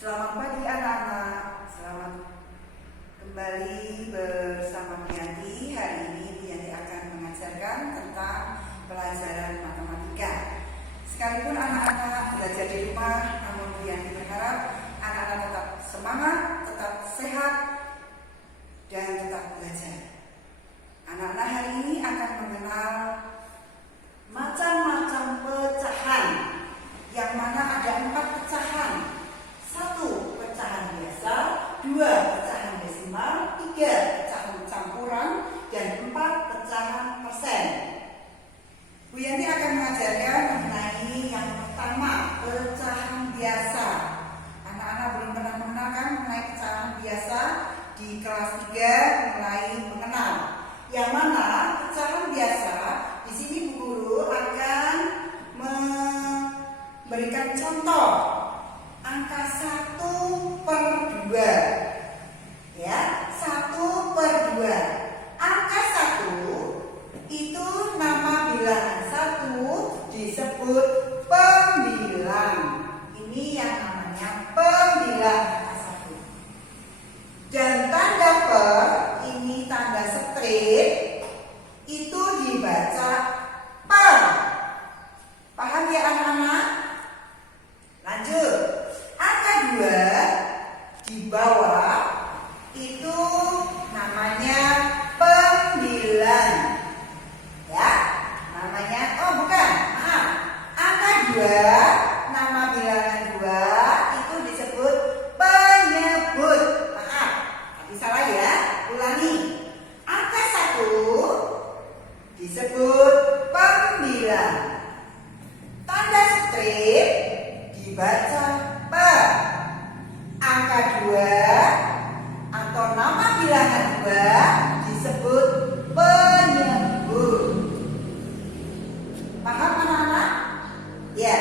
Selamat pagi anak-anak, selamat kembali bersama Bu Yanti. Hari ini Bu Yanti akan mengajarkan tentang pelajaran matematika. Sekalipun anak-anak belajar di rumah, namun Bu Yanti berharap anak-anak tetap semangat, tetap sehat, dan tetap belajar. Anak-anak hari ini akan mengenal macam-macam pecahan, yang mana ada 4 pecahan. 1 pecahan biasa, 2 pecahan desimal, 3 pecahan campuran, dan 4 pecahan persen. Bu Yanti akan mengajarkan mengenai yang pertama, pecahan biasa. Anak-anak belum pernah mengenal kan mengenai pecahan biasa? Di kelas 3 mulai mengenal. Yang mana pecahan biasa, di sini Bu Guru akan memberikan contoh angka 1/2, ya, 1/2. Angka 1 itu nama bilangan 1 disebut pembilang. Ini yang namanya pembilang angka 1. Dan tanda per, ini tanda strip, itu dibaca per. Paham ya anak-anak? Lanjut. Angka 2 di bawah itu namanya pembilang, ya, namanya, oh bukan, maaf, angka 2 nama bilangan 2 itu disebut penyebut. Maaf, tadi salah ya, ulangi. Angka 1 disebut pembilang. Tanda strip dibaca per. Angka 2 atau nama bilangan 2 disebut penyebut. Paham anak-anak? Ya,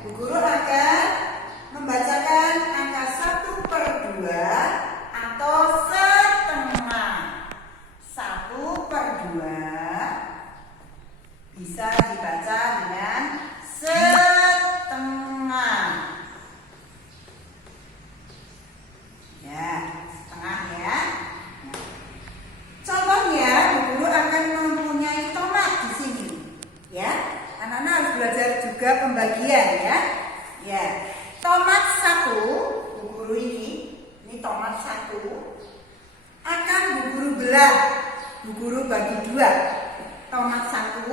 Bu Guru akan membacakan angka 1/2 atau setengah. 1/2 bisa dibaca dengan setengah. Ya, setengah ya. Contohnya, Bu Guru akan mempunyai tomat di sini. Ya, anak-anak harus belajar juga pembagian ya. Ya, tomat 1, Bu Guru ini tomat 1 akan Bu Guru belah. Bu Guru bagi 2. Tomat 1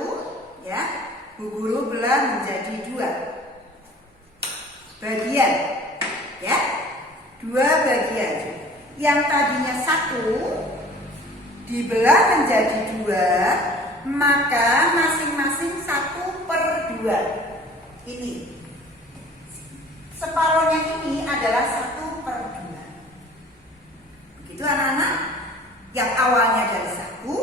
ya, Bu Guru belah menjadi 2 bagian, ya, 2 bagian. Yang tadinya 1 dibelah menjadi 2, maka masing-masing 1/2. Ini separohnya ini adalah 1/2. Begitu anak-anak. Yang awalnya dari 1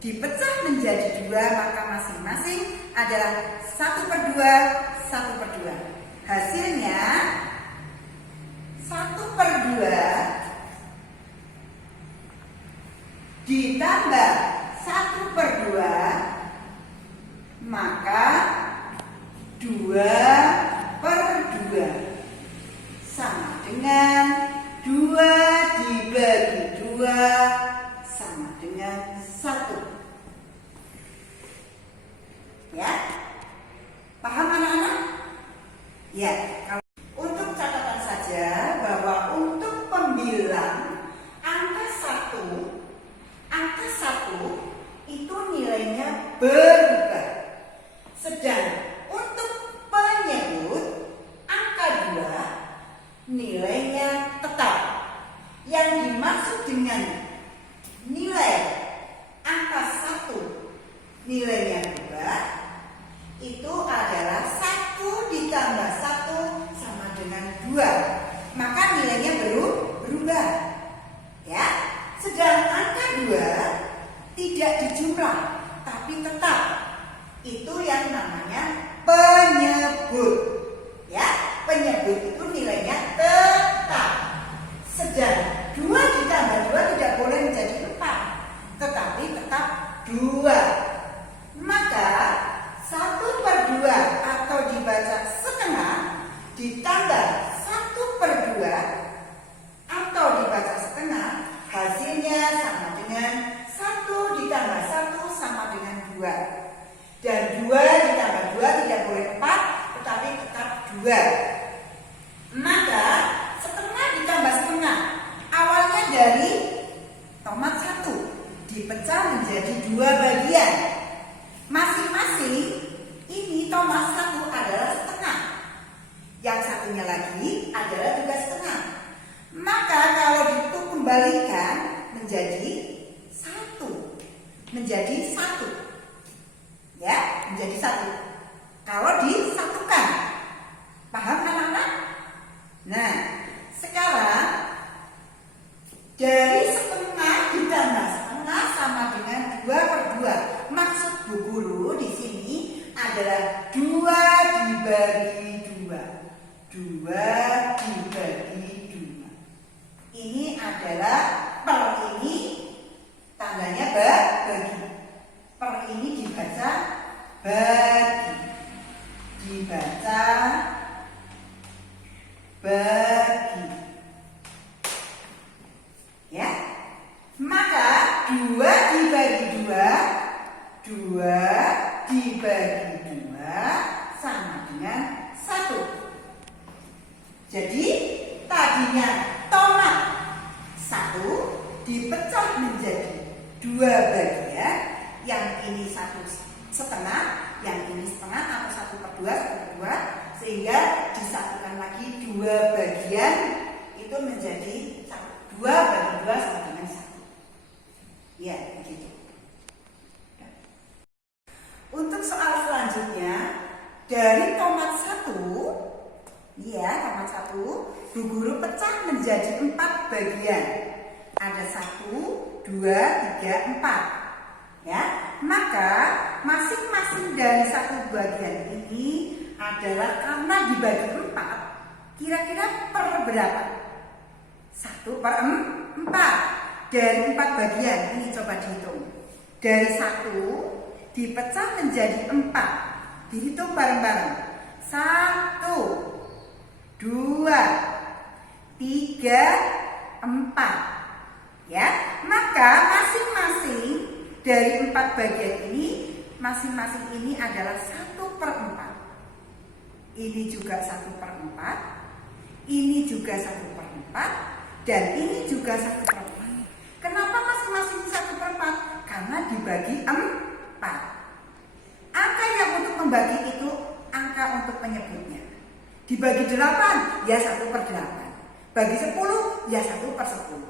dipecah menjadi 2, maka masing-masing adalah 1/2, 1/2. Hasilnya 1/2 ditambah 1/2, maka 2/2 sama dengan 2 dibagi 2 sama dengan 1. Ya, paham anak-anak? Ya, kalau untuk catatan saja bahwa untuk pembilang angka 1 itu nilainya berubah. Sedang untuk penyebut angka 2 nilainya tetap. Yang dimaksud dengan nilai angka 1 nilainya berubah itu adalah 1 ditambah 1 sama dengan 2, maka nilainya berubah, ya. Sedang angka 2 tidak dijumlah tapi tetap, itu yang namanya penyebut, ya. Penyebut itu nilainya tetap. Sedang 2 ditambah 2 tidak boleh menjadi 4, tetapi tetap 2. Maka 1/2 atau dibaca setengah ditambah 1/2 2. Maka setengah ditambah setengah. Awalnya dari tomat 1 dipecah menjadi 2 bagian. Masing-masing ini tomat 1 adalah setengah. Yang satunya lagi adalah juga setengah. Maka kalau dikembalikan menjadi 1. Menjadi 1. Ya, menjadi 1. Kalau disatukan. Paham anak-anak? Nah, sekarang dari setengah ditambah setengah sama dengan 2/2. Maksud Bu Guru di sini adalah 2 dibagi 2. 2 dibagi 2. Ini adalah per ini tandanya bagi. Per ini dibaca bagi. Dibaca bagi. Ya. Maka 2 dibagi 2, 2 dibagi 2 sama dengan 1. Jadi tadinya tomat 1 dipecah menjadi 2 bagian. Yang ini 1,5, yang ini setengah atau 1/2, 1/2, sehingga disatukan lagi 2 bagian itu menjadi 1. 2 bagi 2 sama dengan 1. Ya, begitu. Untuk soal selanjutnya, dari tomat 1, ya, tomat 1, Bu Guru pecah menjadi 4 bagian. Ada 1, 2, 3, 4. Ya, maka masing-masing dari 1 bagian ini adalah karena dibagi 4, kira-kira per berapa? 1/4. Dari 4 bagian ini coba dihitung. Dari 1 dipecah menjadi 4. Dihitung bareng-bareng. 1, 2, 3, 4. Ya, maka masing-masing dari 4 bagian ini, masing-masing ini adalah 1/4. Ini juga 1/4. Ini juga 1/4. Dan ini juga 1/4. Kenapa masing-masing 1/4? Karena dibagi 4. Angka yang untuk membagi itu angka untuk penyebutnya. Dibagi 8, ya 1/8. Bagi 10, ya 1/10.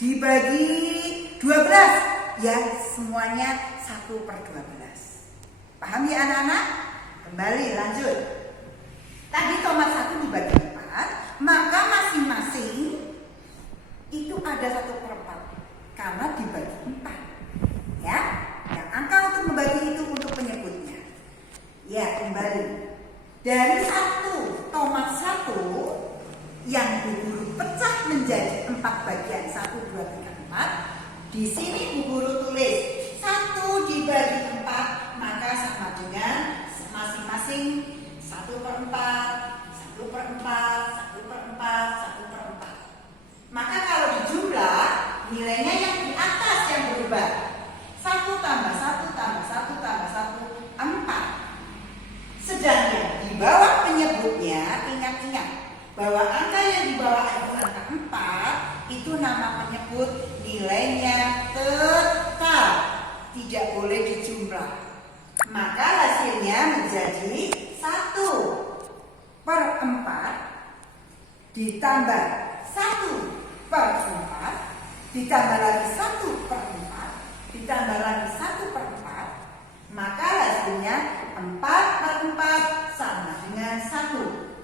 Dibagi 12, ya semuanya 1/12. Paham ya anak-anak? Kembali lanjut. Tadi tomat 1 dibagi 4, maka masing-masing itu ada 1/4 karena dibagi 4. Ya, yang angka untuk membagi itu untuk penyebutnya. Ya, kembali. Dari 1 tomat 1 yang Bu Guru pecah menjadi 4 bagian, 1, 2, 3, 4. Di sini Bu Guru tulis 1 dibagi 4, maka sama dengan masing-masing 1/4, 1/4, 1/4, 1/4. Maka kalau dijumlah, nilainya yang di atas yang berubah. 1 tambah 1 tambah 1 tambah 1, 4. Sedangkan di bawah penyebutnya, ingat-ingat bahwa angka yang di bawah itu angka 4, itu nama penyebut, nilainya tetap, tidak boleh dijumlah. Maka hasilnya menjadi 1/4 ditambah 1/4 ditambah lagi 1/4 ditambah lagi 1/4, maka hasilnya 4/4 sama dengan 1.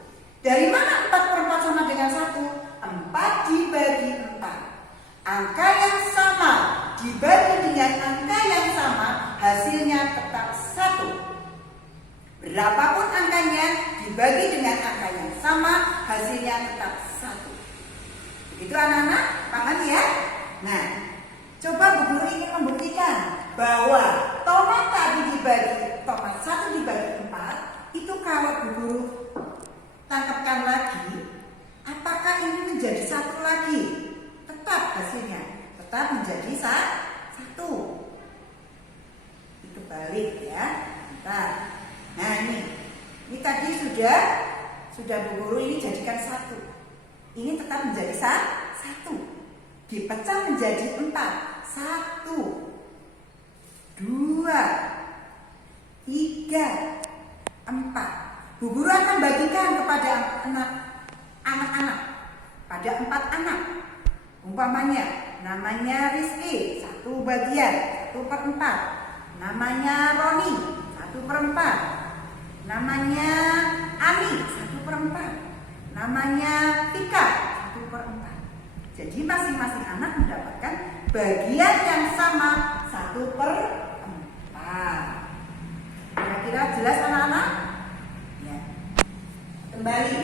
Dari mana 4/4 sama dengan 1? 4 dibagi 4. Angka yang sama dibagi dengan angka yang sama, hasilnya tetap 1. Berapapun angkanya dibagi dengan angka yang sama, hasilnya tetap 1. Begitu anak-anak, paham ya? Nah, coba Bu Guru ingin membuktikan bahwa tomat tadi dibagi, tomat 1 dibagi 4, itu kalau Bu Guru tangkapkan lagi, apakah ini menjadi 1 lagi? Tetap hasilnya, tetap menjadi 1. Itu balik ya. Bentar. Nah ini tadi Sudah Bu Guru, ini jadikan 1. Ini tetap menjadi 1. Dipecah menjadi 4. 1, 2, 3, 4. Bu Guru akan bagikan kepada anak-anak pada 4 anak. Umpamanya namanya Rizky 1 bagian 1/4. Namanya Roni 1/4. Namanya Ani 1/4. Namanya Tika 1/4. Jadi masing-masing anak mendapatkan bagian yang sama 1/4. Kira-kira jelas anak-anak? Ya. Kembali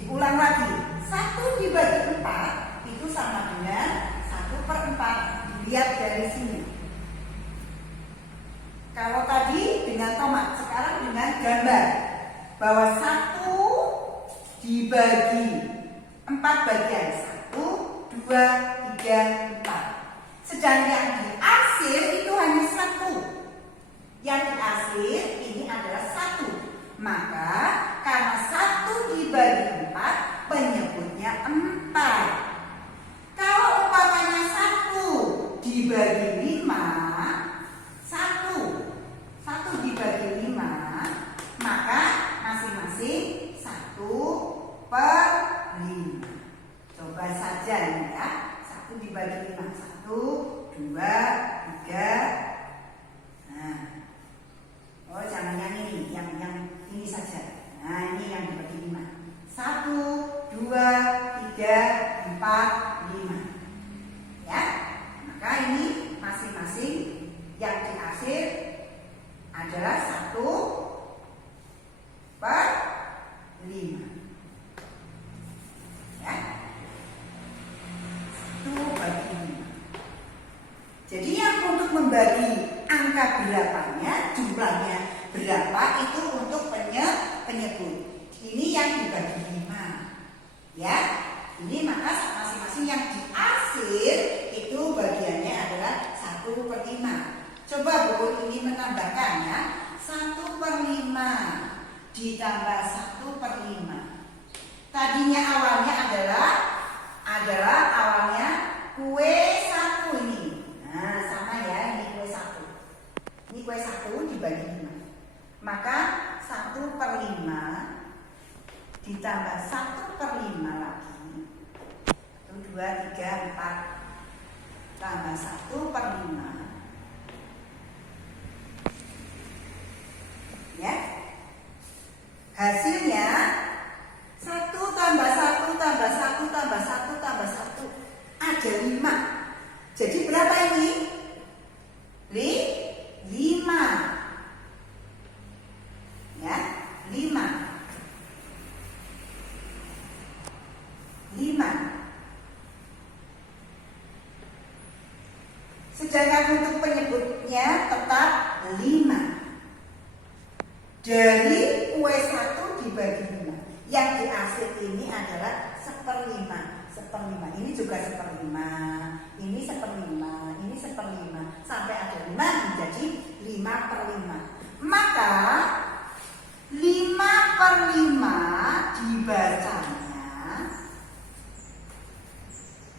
diulang lagi. 1 dibagi 4 itu sama dengan 1/4. Dilihat dari sini. Kalau tadi dengan tomat, sekarang dengan gambar bahwa 1 dibagi 4 bagian. 1, 2, 3, 4. Sedang yang diakhir itu hanya 1. Yang diakhir ini adalah 1. Maka karena 1 dibagi 4 penyebutnya 4. Kalau umpamanya 1 dibagi 5, 1 dibagi 5, maka masing-masing 1/5. Coba saja nih ya. 1 dibagi 5. 1, 2, 3. Nah. Oh, jangan yang ini, yang ini saja. Nah, ini yang dibagi 5. 1, 2, 3, 4, 5. Ya. Maka ini masing-masing yang di akhir adalah 1/5. Ya. 1/5. Jadi yang untuk membagi angka berapanya, jumlahnya berapa itu untuk penyebut. Ini yang dibagi 5. Ya. Ini maka masing-masing yang di akhir itu bagiannya adalah 1/5. Coba Bu ini menambahkan ya. 1/5 ditambah 1/5. Tadinya awalnya adalah awalnya kue 1 ini. Nah, sama ya, ini kue 1. Ini kue 1 dibagi 5. Maka 1/5 ditambah 1/5 lagi. 1, 2, 3, 4 tambah 1/5. Ya. Hasilnya 1 tambah 1 tambah 1 tambah 1 tambah 1 ada 5. Jadi berapa ini? 5. Ya, 5. 5. Sedangkan untuk penyebutnya tetap 5. Dari kue 1 dibagi 5. Yang di akhir ini adalah 1/5. 1/5. Ini juga 1/5. Ini 1/5. Ini 1/5. Sampai ada 5 menjadi 5/5. Maka 5/5 dibacanya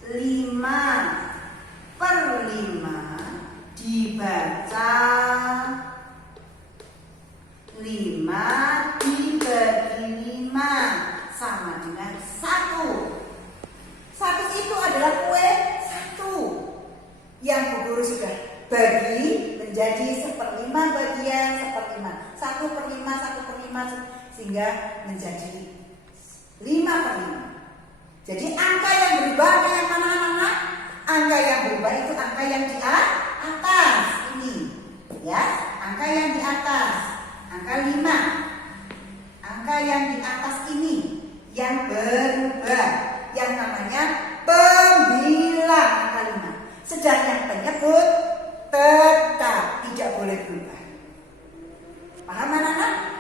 5/5 dibaca 5 dibagi 5 sama dengan 1. 1 itu adalah kue 1 yang Bu Guru sudah bagi menjadi 1/5 bagian 1/5. 1/5, 1/5 sehingga menjadi 5/5. Jadi angka yang berubah angka yang mana anak-anak? Angka yang berubah itu angka yang di atas ini. Ya, angka yang di atas. Angka 5. Angka yang di atas ini yang berubah, yang namanya pembilang angka 5. Sedangkan penyebut tetap tidak boleh berubah. Paham anak-anak?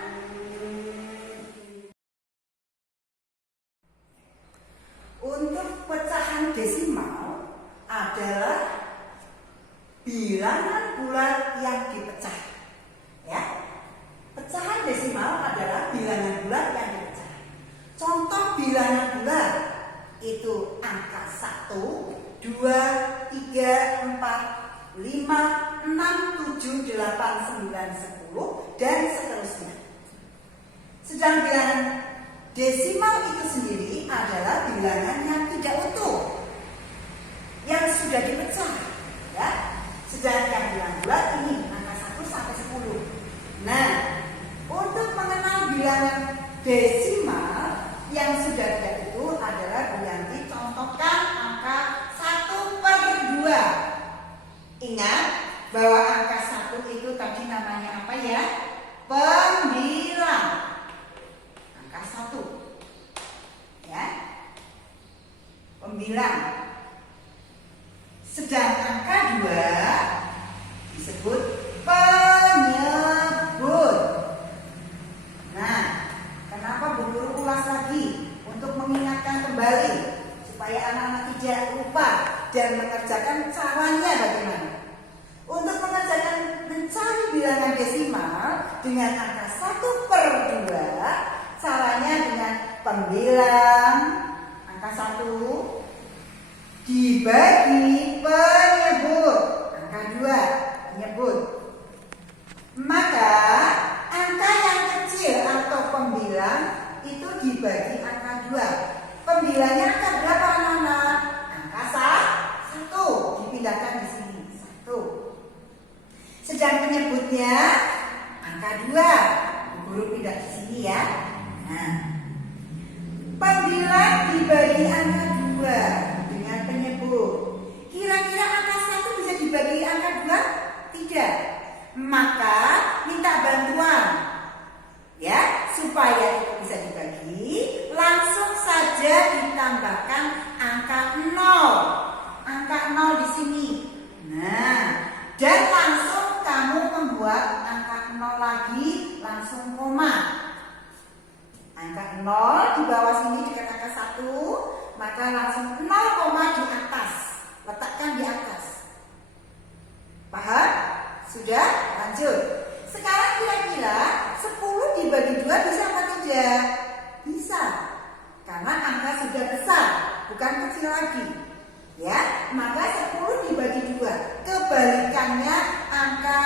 Untuk pecahan desimal adalah bilangan bulat yang dipecah. Ya. Pecahan desimal adalah bilangan bulat yang 2, 3, 4, 5, 6, 7, 8, 9, 10, dan seterusnya. Sedang bilangan desimal itu sendiri adalah bilangan yang tidak utuh, yang sudah dipecah, ya. Sedangkan bilangan bulat ini angka 1 sampai 10. Nah, untuk mengenal bilangan desimal yang sudah ada itu adalah Bu Yanti contohkan angka 1/2. Ingat bahwa angka 1 itu tadi namanya apa ya? Pembilang. Angka 1. Ya. Pembilang. Sedang angka 2 disebut penyebut. Nah, kenapa Bu Guru ulas lagi untuk mengingatkan kembali supaya anak-anak tidak lupa dan mengerjakan caranya bagaimana? Untuk mengerjakan mencari bilangan desimal dengan angka 1/2, caranya dengan pembilang angka 1 dibagi penyebut angka 2, penyebut. Maka angka yang kecil atau pembilang itu dibagi angka 2. Pembilangnya angka berapa anak-anak? Angka 1 dipindahkan di sini 1. Sedang penyebutnya angka 2. Guru pindah di sini ya. Nah, pembilang dibagi angka 2 dengan penyebut. Kira-kira angka 1 bisa dibagi angka 2? Tidak. Maka minta bantuan ya supaya itu bisa dibagi. Langsung saja ditambahkan angka 0. Angka 0 di sini. Nah, dan langsung kamu membuat angka 0 lagi, langsung koma. Angka 0 di bawah sini dekat angka 1, maka langsung 0, di atas. Letakkan di atas. Paham? Sudah? Lanjut. Sekarang kira-kira 10 dibagi 2 bisa apa tidak? Bisa. Karena angka sudah besar, bukan kecil lagi. Ya, maka 10 dibagi 2. Kebalikannya angka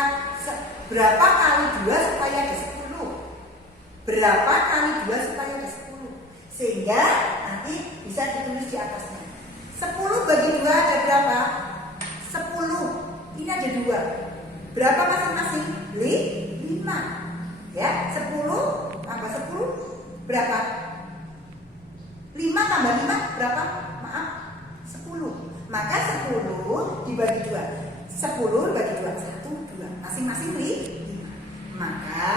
berapa kali 2 supaya ada 10? Berapa kali 2 supaya ada 10? Sehingga nanti bisa ditulis di atasnya. 10 bagi 2 ada berapa? 10. Ini ada 2. Berapa masing-masing? 5. Ya, 10 tambah 10 berapa? 5 tambah 5 berapa? Maaf, 10. Maka 10 dibagi 2. 10 dibagi 2, 1, 2. Masing-masing 5. Maka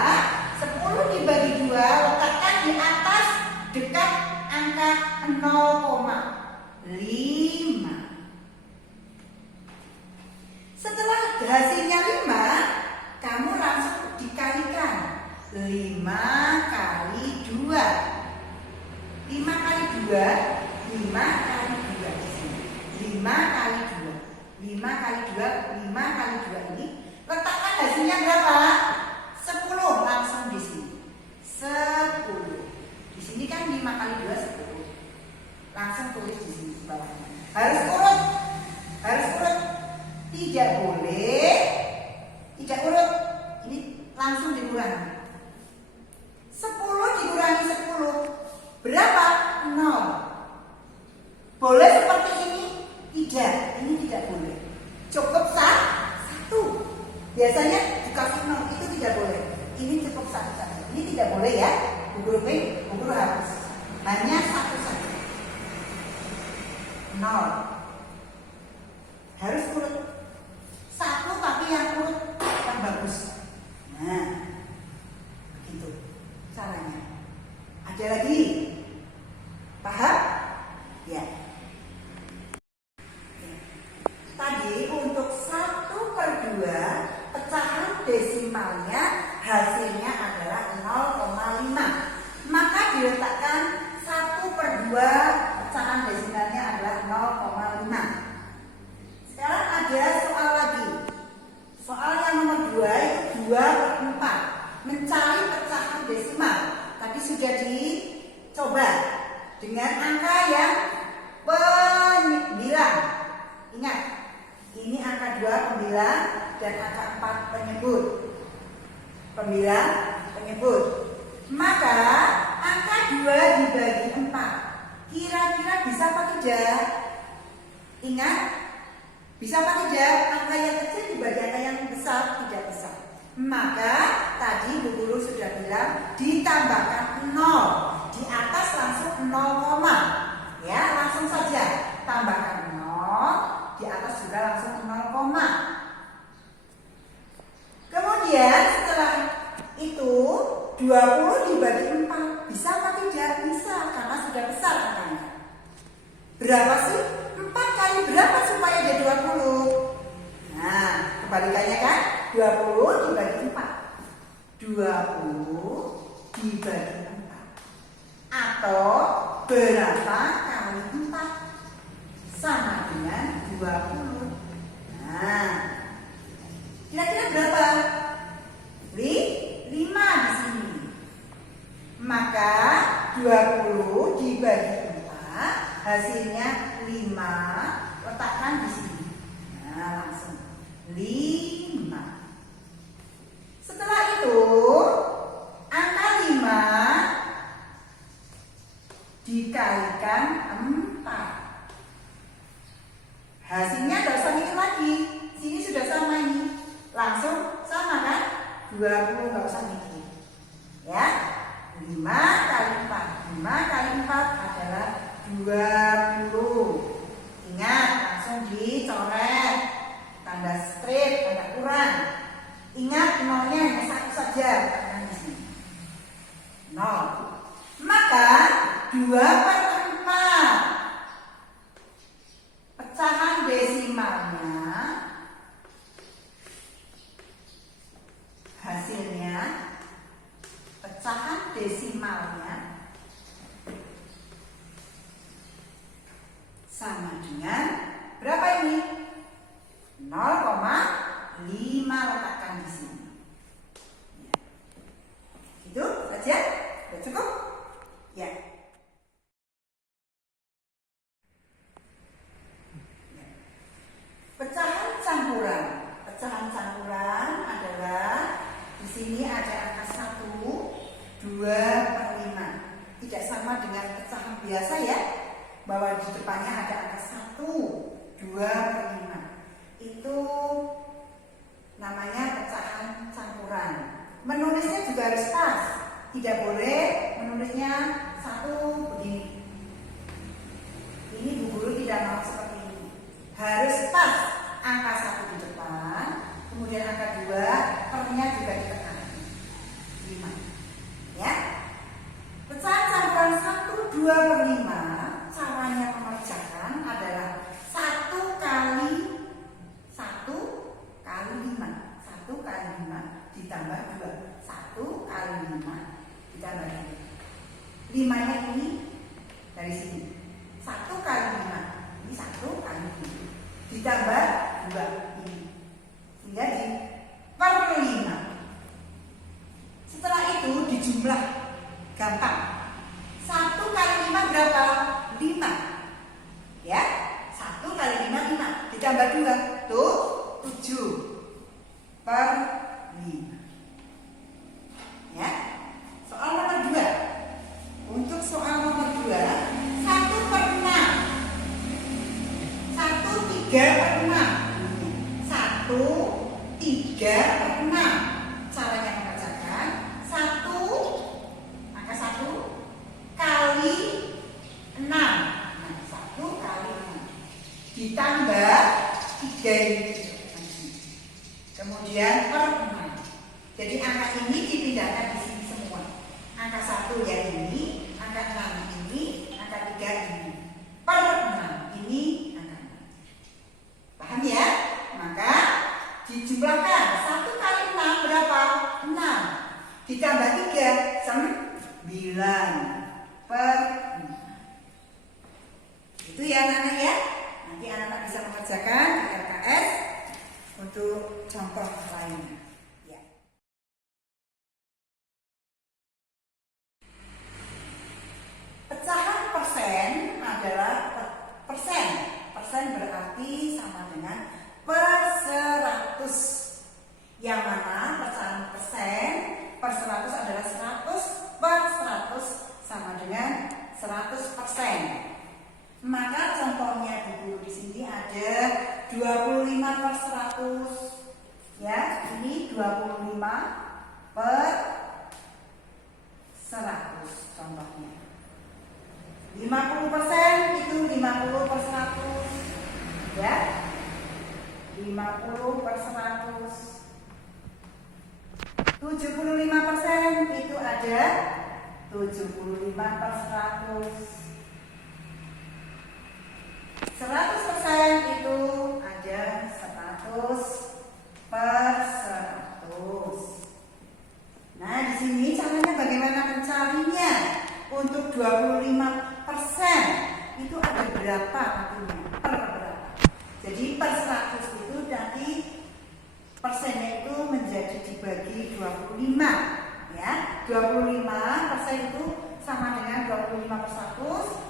10 dibagi 2 letakkan di atas dekat angka 0,5. Setelah hasilnya 5, kamu langsung dikalikan 5 kali 2. 5 kali 2, 5 kali 2 di sini. 5 kali 2. 5 kali 2, 5 kali 2 ini. Letakkan hasilnya berapa? 10 langsung di sini. 10. Di sini kan 5 kali 2 10. Langsung tulis di sini bawahnya. Harus urut. Harus urut. Tidak boleh tidak urut. Ini langsung dikurangi. 10 dikurangi 10 berapa? 0. Boleh seperti ini? Tidak. Ini tidak boleh. Cukup 1. Biasanya dikasih 0 itu tidak boleh. Ini cukup 1 saja. Ini tidak boleh ya. Bu Guru harus hanya 1 saja. 0. Harus urut. 1 tapi yang urut yang bagus. Nah, begitu caranya. Ada lagi? Paham? Ya. Tadi untuk 1/2 pecahan desimalnya hasilnya adalah 0,5. Maka diletakkan 1/2 pecahan desimalnya adalah 0,5. Sekarang ada soal lagi. Soal yang nomor 2 itu 2/4. Mencari pecahan desimal. Tadi sudah dicoba dengan angka yang pembilang. Ingat, ini angka 2 pembilang dan angka 4 penyebut. Pembilang, penyebut. Maka angka 2 dibagi 4 kira-kira bisa apa tidak? Ingat, bisa apa tidak? Angka yang kecil dibagi angka yang besar tidak bisa. Maka tadi Bu Guru sudah bilang ditambahkan 0. Di atas langsung 0, ya langsung saja tambahkan 0. Di atas juga langsung 0, kemudian setelah itu 20 dibagi 4 bisa apa tidak? Bisa, karena sudah besar angkanya. Berapa sih? 4 kali berapa supaya jadi 20? Nah, kebalikannya kan? 20 dibagi 4. 20 dibagi 4. Atau berapa kali 4? Sama dengan 20. Nah, kira-kira berapa? 5 di sini. Maka 20 dibagi 4 hasilnya 5. Letakkan di sini. Nah, langsung 5. Setelah itu angka 5 dikalikan 4. Hasilnya tidak usah mikir lagi. Sini sudah sama ini. Langsung sama kan? 20 nggak usah mikir. Ya. 5 kali 4. 5 kali 4 adalah 20. Ingat, langsung dicoret. Tanda strip, tanda kurang. Ingat, nolnya hanya 1 saja. Karena di sini 0. Maka 2/4 pecahan desimalnya hasilnya pecahan desimalnya sama dengan berapa ini? 0,5 letakkan di sini. Itu saja? Sudah cukup? Ya. Pecahan campuran. Pecahan campuran adalah di sini ada angka 1, 2/5. Tidak sama dengan pecahan biasa ya, bahwa di depannya ada angka 1, 2/5. Itu namanya pecahan campuran. Menulisnya juga harus pas. Tidak boleh menulisnya 1 begini. Ini Bu Guru tidak mau seperti ini. Harus pas, angka 1 di depan, kemudian angka 2, pernya juga ditekan. 5. Ya. Pecahan campuran 1, 2/5, caranya mengerjakan adalah 1 kali 1 kali 5. 1 kali 5 ditambah 2. 1 kali 5 ditambah 2. 5-nya ini dari sini. 1 kali 5. Ini 1 kali 5. Ditambah 2 ini. Sehingga di per 5. Setelah itu dijumlah. Gampang. 1 kali 5 berapa? 5. Ya. 1 kali 5, 5. Ditambah 2. Tuh, 7 per 5. Ya. Soal nomor 2. Untuk soal nomor 2, 1/6. 3/6. 1/3/6. Caranya mengerjakan 1, angka 1 kali 6. Nah, 1 kali 6 ditambah 3 ini. Kemudian per 6. Jadi angka ini dipindahkan di sini semua. Angka 1 yang ini, angka 6 ini, angka 3 ini. Per 6 ini. Paham ya? Maka dijumlahkan 1 kali 6 berapa? 6. Ditambah 3, 9 per 5. Itu ya anak-anak ya. Nanti anak-anak bisa mengerjakan di RKS untuk contoh lainnya. Ya. Pecahan persen adalah persen. berarti sama dengan per 100. Yang mana pecahan persen per 100 adalah 100 per 100 sama dengan 100%. Maka contohnya Bu Guru di sini ada 25 per 100. Ya, ini 25 per 100 contohnya. 50% itu 50 per 100. Ya. 50 per 100. 75% itu ada 75 per 100. 100% itu ada 100 per 100. Nah, di sini caranya bagaimana mencarinya? Untuk 25% itu ada berapa artinya? Per berapa? Jadi per 100 itu nanti persennya itu menjadi dibagi 25, ya. 25% itu sama dengan 25 per 100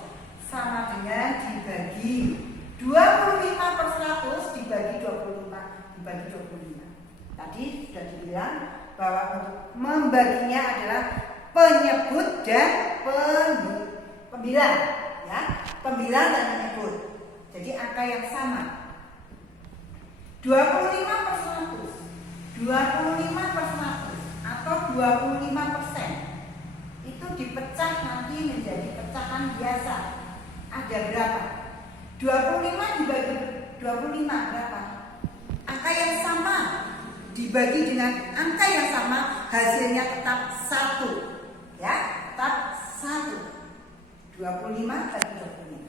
sama dengan dibagi 25 per 100 dibagi 25 dibagi 25. Tadi sudah dibilang bahwa untuk membaginya adalah penyebut dan pembilang, ya. Pembilang dan penyebut. Jadi angka yang sama. 25 per 100, 25 per 100 atau 25% itu dipecah nanti menjadi pecahan biasa. Ada berapa? 25 dibagi 25 berapa? Angka yang sama dibagi dengan angka yang sama, hasilnya tetap 1. Ya, tetap 1. 25 bagi 25.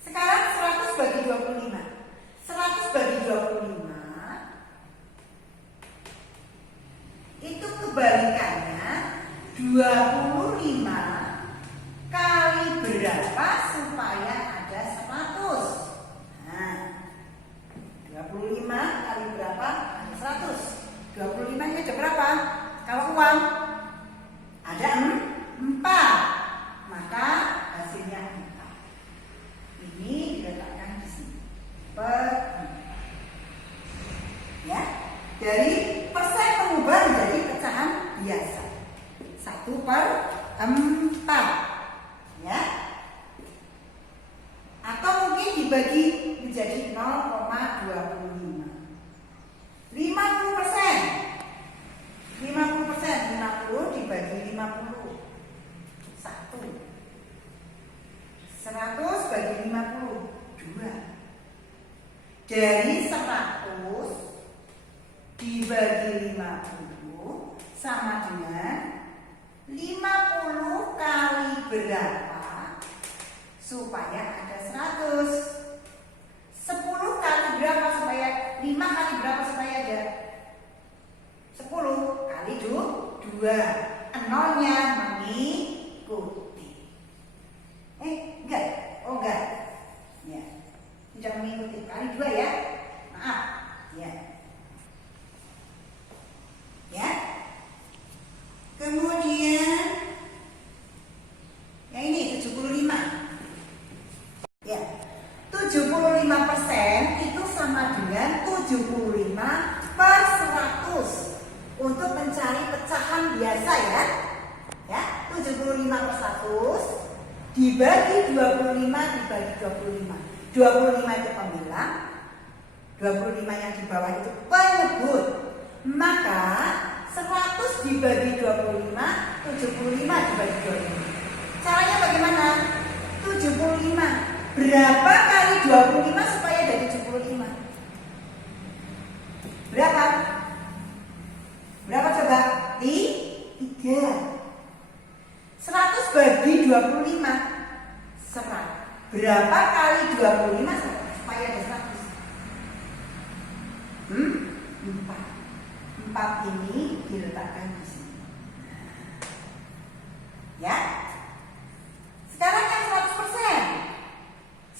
Sekarang 100 bagi 25. 100 bagi 25 itu kebalikannya 25 kali berapa supaya ada 100. Nah, 25 kali berapa ada 100. 25 ini ada berapa? Kalau uang ada 4, maka hasilnya 4. Ini diletakkan di sini. Ya, dari persen mengubah menjadi pecahan biasa 1 per 4, ya, atau mungkin dibagi menjadi 0,25. 50%, 50 dibagi 50 1. 100 bagi 50 2. Dari 100 dibagi 50 sama dengan 50 kali berapa supaya ada 100. 10 kali berapa supaya 5 kali berapa supaya ada 10 kali 2. Nolnya mengikuti. Enggak. Oh enggak. Ya. Tidak mengikuti kali 2 ya. Maaf. Ya. Ya. Kemudian yang ini 75. Ya. 75% itu sama dengan 75 per 100 untuk mencari pecahan biasa ya. Ya, 75 per 100 dibagi 25 dibagi 25. 25 itu pembilang, 25 yang di bawah itu penyebut. Maka 100 dibagi 25, 75 dibagi 25. Caranya bagaimana? 75. Berapa kali 25 supaya jadi 75? Berapa? Berapa coba? 3. 100 bagi 25 100. Berapa kali 25 supaya ada 100? 4. 4 ini diletakkan di sini. Ya. Sekarang yang 100%.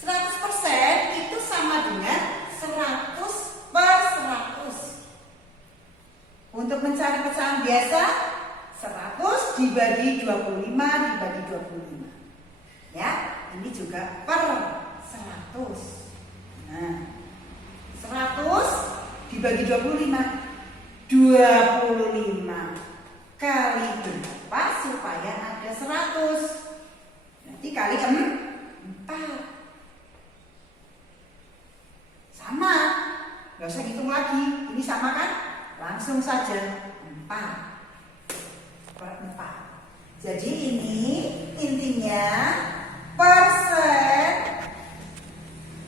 100% itu sama dengan 100 per 100. Untuk mencari pecahan biasa 100 dibagi 25 dibagi 25. Ya, ini juga per 100. Nah, 100 dibagi 25. 25 kali berapa supaya ada 100? Nanti kali 4. Sama, gak usah hitung lagi. Ini sama kan? Langsung saja 4/4. Jadi ini intinya persen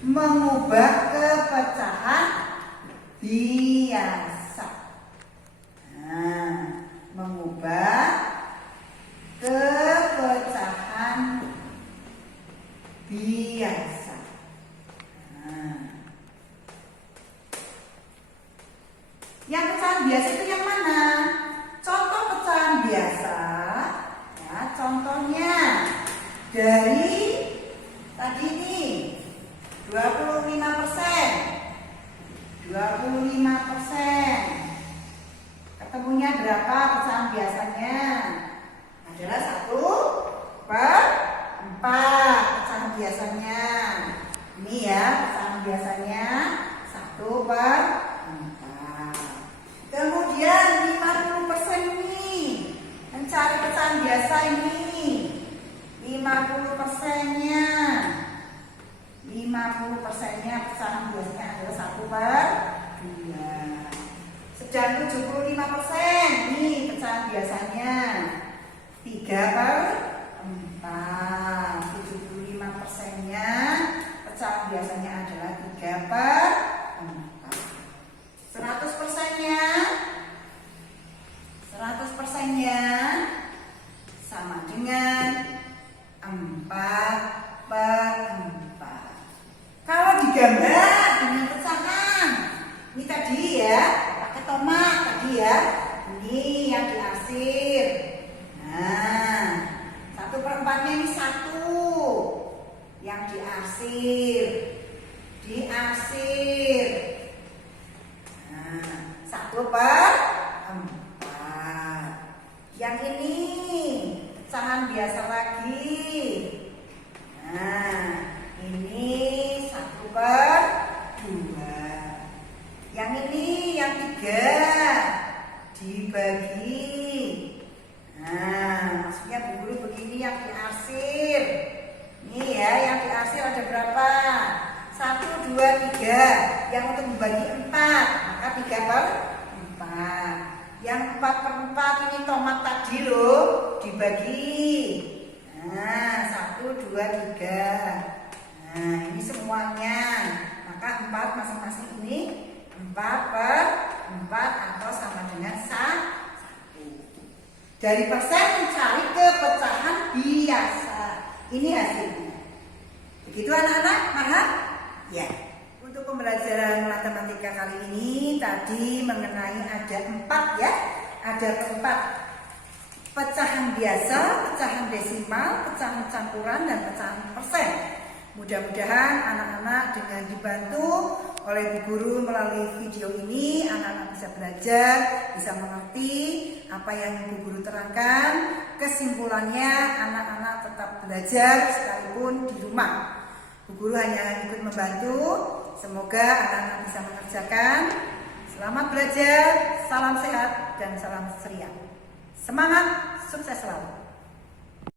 mengubah ke pecahan biasa. Nah, mengubah ke pecahan biasa. Nah, yang pecahan biasa itu yang mana? Contoh pecahan biasa, ya, contohnya dari tadi ini 25%. 25%. Ketemunya berapa pecahan biasanya? Adalah 1/4 pecahan biasanya. Ini ya pecahan biasanya 1/4. Kemudian 50% ini. Mencari pecahan biasa ini. 50%-nya. 50%-nya pecahan biasanya adalah 1/2. Sedang 75% ini pecahan biasanya 3/4. 75%-nya pecahan biasanya adalah 3/4. 100%-nya 100%-nya sama dengan 4/4. Kalau digambar dengan pecahan, ini tadi ya, pakai tomat tadi ya, ini yang diarsir. Nah, 1/4-nya ini 1 yang diarsir. Nah, 1/4. Yang ini pecahan biasa lagi. Nah, ini 1/2. Yang ini yang 3 dibagi. Nah, maksudnya Bu Guru begini yang diarsir. Ini ya, yang diarsir ada berapa? 1, 2, 3. Yang untuk membagi 4, maka 3/4. Yang 4/4 ini tomat tadi loh, dibagi. Nah, 1, 2, 3. Nah, ini semuanya. Maka 4 masing-masing ini 4/4 atau sama dengan 1. Dari persen mencari ke pecahan biasa. Ini hasilnya. Begitu anak-anak, paham? Ya. Untuk pembelajaran matematika kali ini tadi mengenai ada 4 ya. Ada 4. Pecahan biasa, pecahan desimal, pecahan campuran, dan pecahan persen. Mudah-mudahan anak-anak dengan dibantu oleh Bu Guru melalui video ini, anak-anak bisa belajar, bisa mengerti apa yang Bu Guru terangkan. Kesimpulannya, anak-anak tetap belajar sekalipun di rumah. Bu Guru hanya ikut membantu. Semoga anak-anak bisa mengerjakan. Selamat belajar, salam sehat, dan salam ceria. Semangat, sukses selalu.